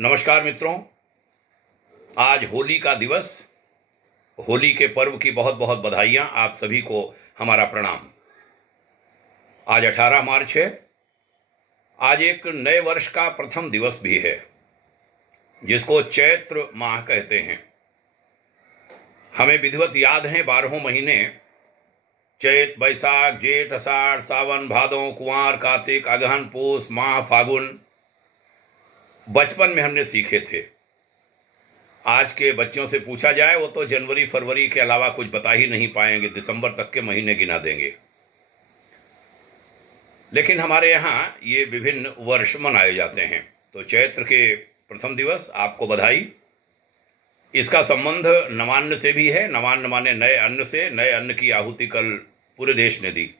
नमस्कार मित्रों। आज होली का दिवस। होली के पर्व की बहुत बहुत बधाइयाँ। आप सभी को हमारा प्रणाम। आज 18 मार्च है। आज एक नए वर्ष का प्रथम दिवस भी है, जिसको चैत्र माह कहते हैं। हमें विधिवत याद हैं 12 महीने: चैत, बैसाख, जेठ, आषाढ़, सावन, भादों, कुंवार, कार्तिक, अगहन, पूस, माह, फागुन। बचपन में हमने सीखे थे। आज के बच्चों से पूछा जाए, वो तो जनवरी फरवरी के अलावा कुछ बता ही नहीं पाएंगे, दिसंबर तक के महीने गिना देंगे। लेकिन हमारे यहाँ ये विभिन्न वर्ष मनाए जाते हैं। तो चैत्र के प्रथम दिवस, आपको बधाई। इसका संबंध नवान्न से भी है। नवान्न माने नए अन्न से। नए अन्न की आहुति कल पूरे देश ने दी।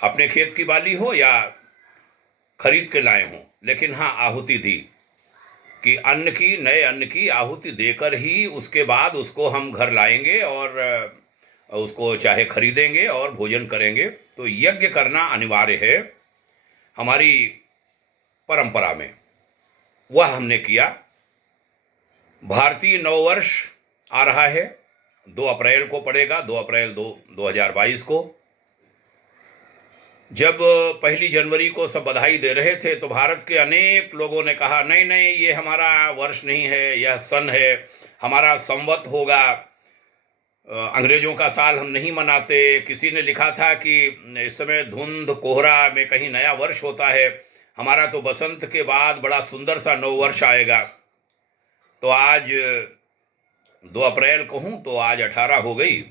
अपने खेत की बाली हो या खरीद के लाए हों, लेकिन हाँ, आहुति दी कि नए अन्न की आहुति देकर ही उसके बाद उसको हम घर लाएंगे और उसको चाहे खरीदेंगे और भोजन करेंगे। तो यज्ञ करना अनिवार्य है हमारी परंपरा में। वह हमने किया। भारतीय नववर्ष आ रहा है, 2 अप्रैल को पड़ेगा। 2 अप्रैल 2022 को। जब 1 जनवरी को सब बधाई दे रहे थे तो भारत के अनेक लोगों ने कहा, नहीं नहीं, ये हमारा वर्ष नहीं है, यह सन है, हमारा संवत होगा, अंग्रेजों का साल हम नहीं मनाते। किसी ने लिखा था कि इस समय धुंध कोहरा में कहीं नया वर्ष होता है, हमारा तो बसंत के बाद बड़ा सुंदर सा नव वर्ष आएगा। तो आज 2 अप्रैल कहूँ तो आज 18 हो गई।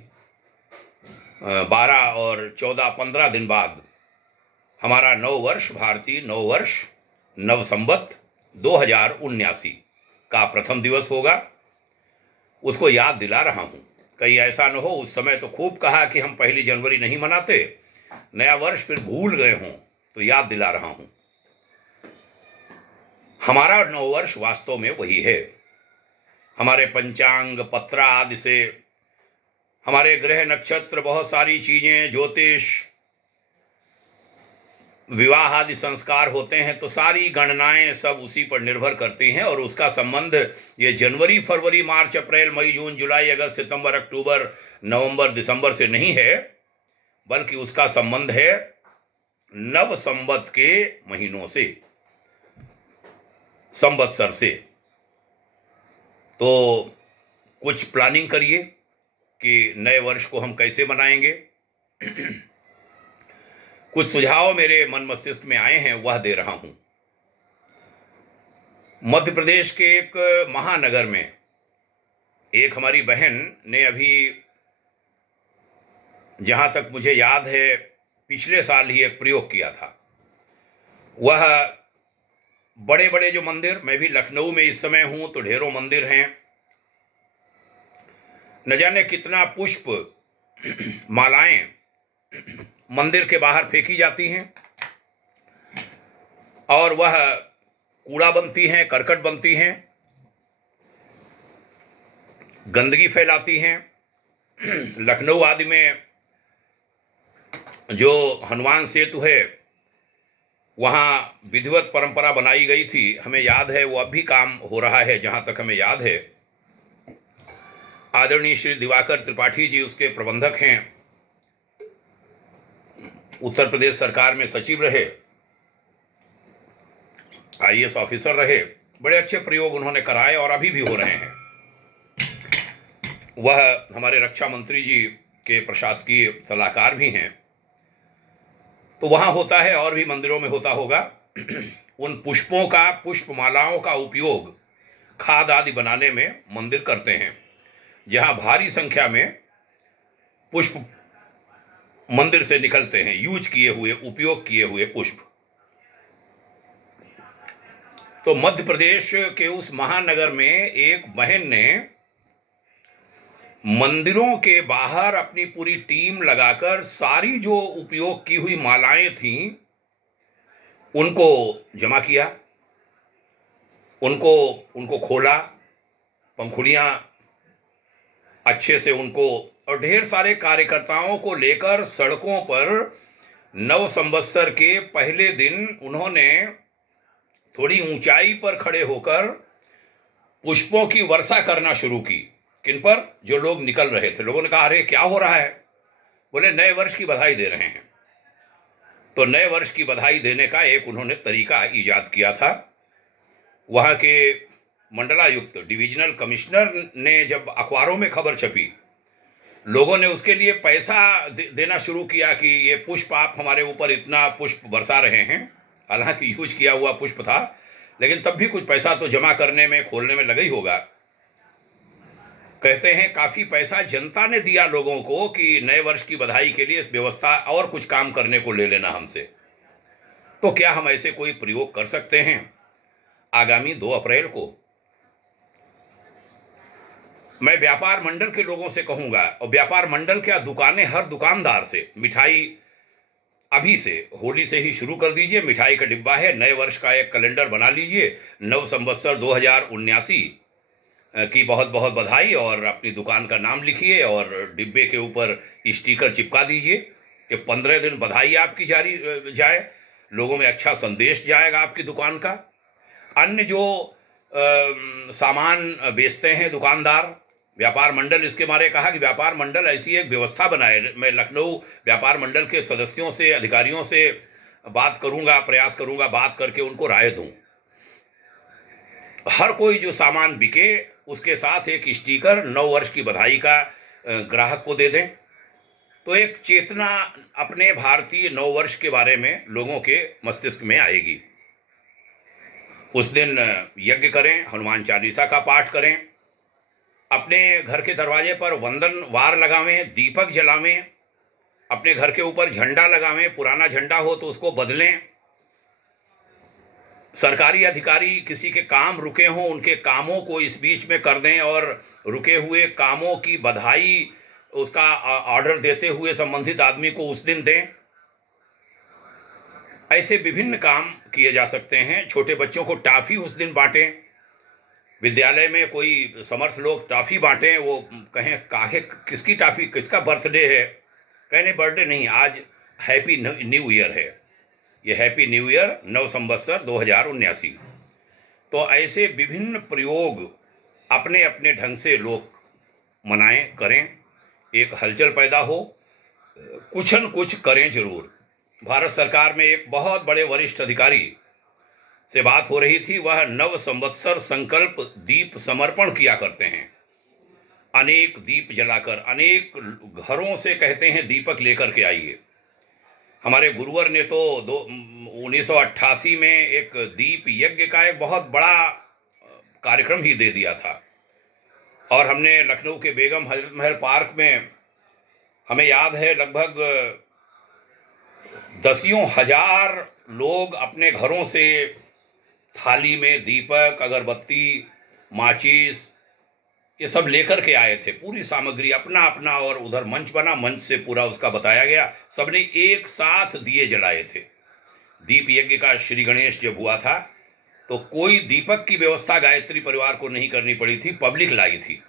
12 और 14, 15 दिन बाद हमारा नव वर्ष, भारतीय नव वर्ष, नव संवत 2079 का प्रथम दिवस होगा। उसको याद दिला रहा हूँ, कहीं ऐसा न हो उस समय तो खूब कहा कि हम 1 जनवरी नहीं मनाते, नया वर्ष, फिर भूल गए हों। तो याद दिला रहा हूँ, हमारा नव वर्ष वास्तव में वही है। हमारे पंचांग, पत्रा आदि से, हमारे ग्रह नक्षत्र, बहुत सारी चीजें, ज्योतिष, विवाह आदि संस्कार होते हैं। तो सारी गणनाएं सब उसी पर निर्भर करती हैं। और उसका संबंध ये जनवरी, फरवरी, मार्च, अप्रैल, मई, जून, जुलाई, अगस्त, सितंबर, अक्टूबर, नवंबर, दिसंबर से नहीं है, बल्कि उसका संबंध है नव संवत के महीनों से, संवत्सर से। तो कुछ प्लानिंग करिए कि नए वर्ष को हम कैसे मनाएंगे। कुछ सुझाव मेरे मन मस्तिष्क में आए हैं, वह दे रहा हूं। मध्य प्रदेश के एक महानगर में एक हमारी बहन ने अभी, जहां तक मुझे याद है, पिछले साल ही एक प्रयोग किया था। वह बड़े बड़े जो मंदिर, मैं भी लखनऊ में इस समय हूं तो ढेरों मंदिर हैं, न जाने कितना पुष्प, मालाएं मंदिर के बाहर फेंकी जाती हैं, और वह कूड़ा बनती हैं, करकट बनती हैं, गंदगी फैलाती हैं। लखनऊ आदि में जो हनुमान सेतु है, वहाँ विधिवत परंपरा बनाई गई थी, हमें याद है, वो अब भी काम हो रहा है जहाँ तक हमें याद है। आदरणीय श्री दिवाकर त्रिपाठी जी उसके प्रबंधक हैं, उत्तर प्रदेश सरकार में सचिव रहे, IAS ऑफिसर रहे। बड़े अच्छे प्रयोग उन्होंने कराए और अभी भी हो रहे हैं। वह हमारे रक्षा मंत्री जी के प्रशासकीय सलाहकार भी हैं। तो वहाँ होता है, और भी मंदिरों में होता होगा। उन पुष्पों का, पुष्पमालाओं का उपयोग खाद आदि बनाने में मंदिर करते हैं, जहाँ भारी संख्या में पुष्प मंदिर से निकलते हैं, यूज किए हुए, उपयोग किए हुए पुष्प। तो मध्य प्रदेश के उस महानगर में एक बहन ने मंदिरों के बाहर अपनी पूरी टीम लगाकर सारी जो उपयोग की हुई मालाएं थीं, उनको जमा किया, उनको खोला, पंखुड़ियां अच्छे से उनको, और ढेर सारे कार्यकर्ताओं को लेकर सड़कों पर नव संवत्सर के पहले दिन उन्होंने थोड़ी ऊंचाई पर खड़े होकर पुष्पों की वर्षा करना शुरू की। किन पर? जो लोग निकल रहे थे। लोगों ने कहा, अरे क्या हो रहा है? बोले नए वर्ष की बधाई दे रहे हैं। तो नए वर्ष की बधाई देने का एक उन्होंने तरीका ईजाद किया था। वहाँ के मंडलायुक्त डिविजनल कमिश्नर ने जब अखबारों में खबर छपी, लोगों ने उसके लिए पैसा देना शुरू किया कि ये पुष्प, आप हमारे ऊपर इतना पुष्प बरसा रहे हैं। हालांकि यूज किया हुआ पुष्प था, लेकिन तब भी कुछ पैसा तो जमा करने में, खोलने में लगा ही होगा। कहते हैं काफ़ी पैसा जनता ने दिया लोगों को कि नए वर्ष की बधाई के लिए इस व्यवस्था और कुछ काम करने को ले लेना हमसे। तो क्या हम ऐसे कोई प्रयोग कर सकते हैं? आगामी 2 अप्रैल को मैं व्यापार मंडल के लोगों से कहूंगा, और व्यापार मंडल क्या, दुकानें, हर दुकानदार से मिठाई अभी से, होली से ही शुरू कर दीजिए। मिठाई का डिब्बा है, नए वर्ष का एक कैलेंडर बना लीजिए, नव संवत्सर 2079 की बहुत बहुत बधाई, और अपनी दुकान का नाम लिखिए और डिब्बे के ऊपर स्टिकर चिपका दीजिए कि 15 दिन बधाई आपकी जारी जाए। लोगों में अच्छा संदेश जाएगा आपकी दुकान का। अन्य जो सामान बेचते हैं दुकानदार, व्यापार मंडल इसके मारे कहा कि व्यापार मंडल ऐसी एक व्यवस्था बनाए। मैं लखनऊ व्यापार मंडल के सदस्यों से, अधिकारियों से बात करूंगा, प्रयास करूंगा, बात करके उनको राय दूं। हर कोई जो सामान बिके उसके साथ एक स्टिकर नव वर्ष की बधाई का ग्राहक को दे दें, तो एक चेतना अपने भारतीय नव वर्ष के बारे में लोगों के मस्तिष्क में आएगी। उस दिन यज्ञ करें, हनुमान चालीसा का पाठ करें, अपने घर के दरवाजे पर वंदन वार लगावें, दीपक जलावें, अपने घर के ऊपर झंडा लगावें, पुराना झंडा हो तो उसको बदलें। सरकारी अधिकारी किसी के काम रुके हों, उनके कामों को इस बीच में कर दें और रुके हुए कामों की बधाई, उसका ऑर्डर देते हुए संबंधित आदमी को उस दिन दें। ऐसे विभिन्न काम किए जा सकते हैं। छोटे बच्चों को टॉफ़ी उस दिन बांटें। विद्यालय में कोई समर्थ लोग टॉफ़ी बांटें, वो कहें काहे किसकी टॉफ़ी, किसका बर्थडे है? कहने बर्थडे नहीं, आज हैप्पी न्यू ईयर है, ये हैप्पी न्यू ईयर, नव संवत्सर 2079। तो ऐसे विभिन्न प्रयोग अपने अपने ढंग से लोग मनाएं, करें, एक हलचल पैदा हो, कुछ न कुछ करें जरूर। भारत सरकार में एक बहुत बड़े वरिष्ठ अधिकारी से बात हो रही थी, वह नव संवत्सर संकल्प दीप समर्पण किया करते हैं। अनेक दीप जलाकर, अनेक घरों से कहते हैं दीपक लेकर के आइए। हमारे गुरुवर ने तो 1988 में एक दीप यज्ञ का एक बहुत बड़ा कार्यक्रम ही दे दिया था, और हमने लखनऊ के बेगम हजरत महल पार्क में, हमें याद है, लगभग दसियों हजार लोग अपने घरों से थाली में दीपक, अगरबत्ती, माचिस, ये सब लेकर के आए थे, पूरी सामग्री अपना अपना। और उधर मंच बना, मंच से पूरा उसका बताया गया, सबने एक साथ दिए जलाए थे। दीप यज्ञ का श्री गणेश जब हुआ था तो कोई दीपक की व्यवस्था गायत्री परिवार को नहीं करनी पड़ी थी, पब्लिक लाई थी।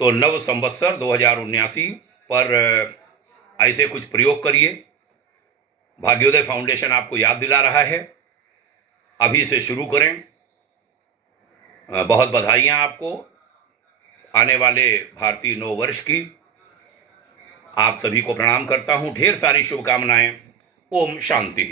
तो नव संवत्सर 2079 पर ऐसे कुछ प्रयोग करिए। भाग्योदय फाउंडेशन आपको याद दिला रहा है, अभी से शुरू करें। बहुत बधाइयाँ आपको आने वाले भारतीय नव वर्ष की। आप सभी को प्रणाम करता हूँ, ढेर सारी शुभकामनाएं। ओम शांति।